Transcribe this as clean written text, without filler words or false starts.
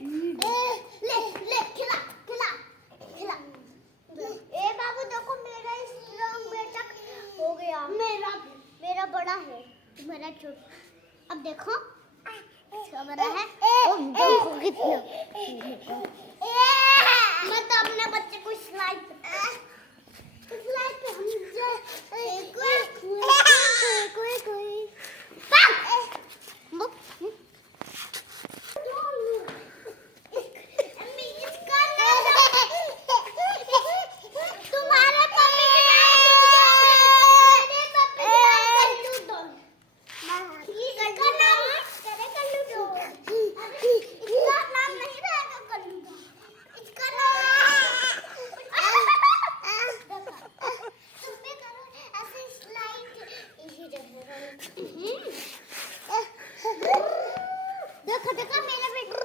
ले ले खिला खिला खिला। ए बाबू देखो मेरा स्ट्रॉन्ग बेटा हो गया। मेरा बड़ा है तुम्हारा छोटा। अब देखो इसका बड़ा है। ओ देखो कितना। मैं तो अपने बच्चे को स्लाइड पे हम देखो देखो मेरा बेटा